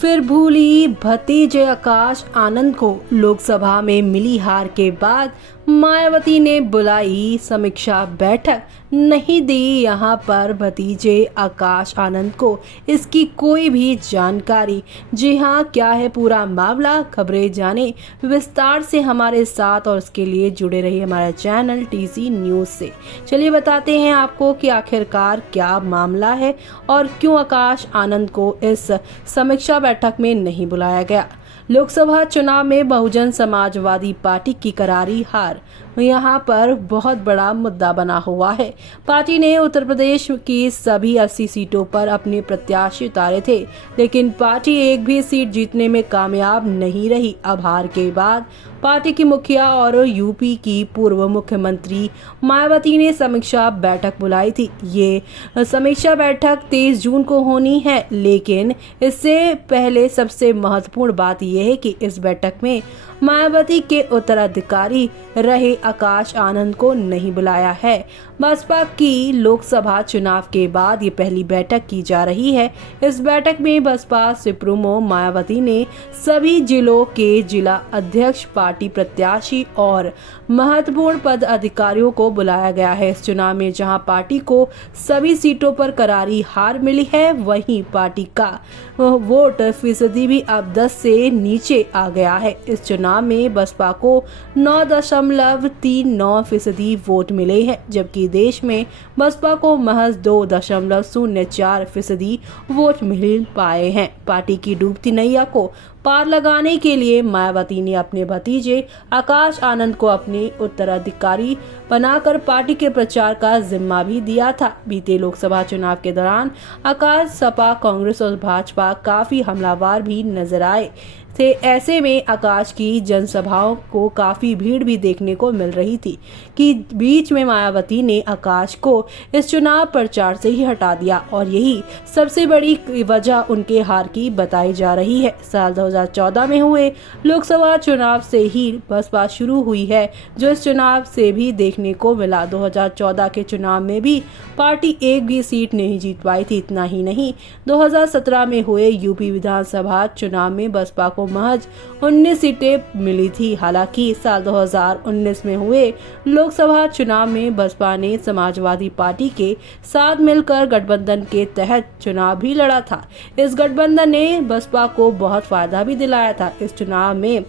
फिर भूली भतीजे आकाश आनंद को। लोकसभा में मिली हार के बाद मायावती ने बुलाई समीक्षा बैठक, नहीं दी यहां पर भतीजे आकाश आनंद को इसकी कोई भी जानकारी। जी हां, क्या है पूरा मामला, खबरें जाने विस्तार से हमारे साथ और इसके लिए जुड़े रहिए हमारे चैनल टीसी न्यूज से। चलिए बताते हैं आपको कि आखिरकार क्या मामला है और क्यों आकाश आनंद को इस समीक्षा बैठक में नहीं बुलाया गया। लोकसभा चुनाव में बहुजन समाजवादी पार्टी की करारी हार यहाँ पर बहुत बड़ा मुद्दा बना हुआ है। पार्टी ने उत्तर प्रदेश की सभी 80 सीटों पर अपने प्रत्याशी उतारे थे, लेकिन पार्टी एक भी सीट जीतने में कामयाब नहीं रही। अब हार के बाद पार्टी की मुखिया और यूपी की पूर्व मुख्यमंत्री मायावती ने समीक्षा बैठक बुलाई थी। ये समीक्षा बैठक 23 जून को होनी है, लेकिन इससे पहले सबसे महत्वपूर्ण बात यह है कि इस बैठक में मायावती के उत्तराधिकारी रहे आकाश आनंद को नहीं बुलाया है। बसपा की लोकसभा चुनाव के बाद ये पहली बैठक की जा रही है। इस बैठक में बसपा सुप्रीमो मायावती ने सभी जिलों के जिला अध्यक्ष, पार्टी प्रत्याशी और महत्वपूर्ण पद अधिकारियों को बुलाया गया है। इस चुनाव में जहां पार्टी को सभी सीटों पर करारी हार मिली है, वहीं पार्टी का वोट फीसदी भी अब 10 से नीचे आ गया है। इस चुनाव में बसपा को 9.39% वोट मिले हैं, जबकि देश में बसपा को महज 2.04% वोट मिल पाए हैं। पार्टी की डूबती नैया को पार लगाने के लिए मायावती ने अपने भतीजे आकाश आनंद को अपने उत्तराधिकारी बनाकर पार्टी के प्रचार का जिम्मा भी दिया था। बीते लोकसभा चुनाव के दौरान आकाश सपा, कांग्रेस और भाजपा काफी हमलावर भी नजर आए थे। ऐसे में आकाश की जनसभाओं को काफी भीड़ भी देखने को मिल रही थी कि बीच में मायावती ने आकाश को इस चुनाव प्रचार से ही हटा दिया और यही सबसे बड़ी वजह उनके हार की बताई जा रही है। साल 2014 में हुए लोकसभा चुनाव से ही बसपा शुरू हुई है, जो इस चुनाव से भी देखने को मिला। 2014 के चुनाव में भी पार्टी एक भी सीट नहीं जीत पाई थी। इतना ही नहीं, 2017 में हुए यूपी विधानसभा चुनाव में बसपा को महज 19 सीटें मिली थी। हालांकि साल 2019 में हुए लोकसभा चुनाव में बसपा ने समाजवादी पार्टी के साथ मिलकर गठबंधन के तहत चुनाव भी लड़ा था। इस गठबंधन ने बसपा को बहुत फायदा भी दिलाया था। इस चुनाव में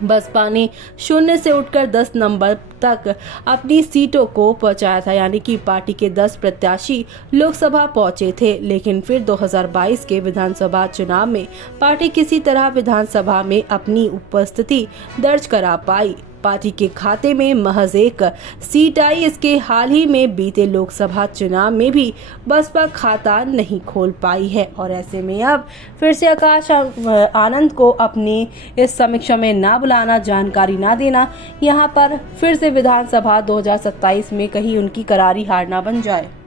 बसपा ने 0 से उठकर 10 नंबर तक अपनी सीटों को पहुंचाया था, यानी कि पार्टी के 10 प्रत्याशी लोकसभा पहुंचे थे। लेकिन फिर 2022 के विधानसभा चुनाव में पार्टी किसी तरह विधानसभा में अपनी उपस्थिति दर्ज करा पाई। पार्टी के खाते में महज एक सीट आई। इसके हाल ही में बीते लोकसभा चुनाव में भी बसपा खाता नहीं खोल पाई है और ऐसे में अब फिर से आकाश आनंद को अपनी इस समीक्षा में ना बुलाना, जानकारी ना देना, यहाँ पर फिर से विधानसभा 2027 में कहीं उनकी करारी हार ना बन जाए।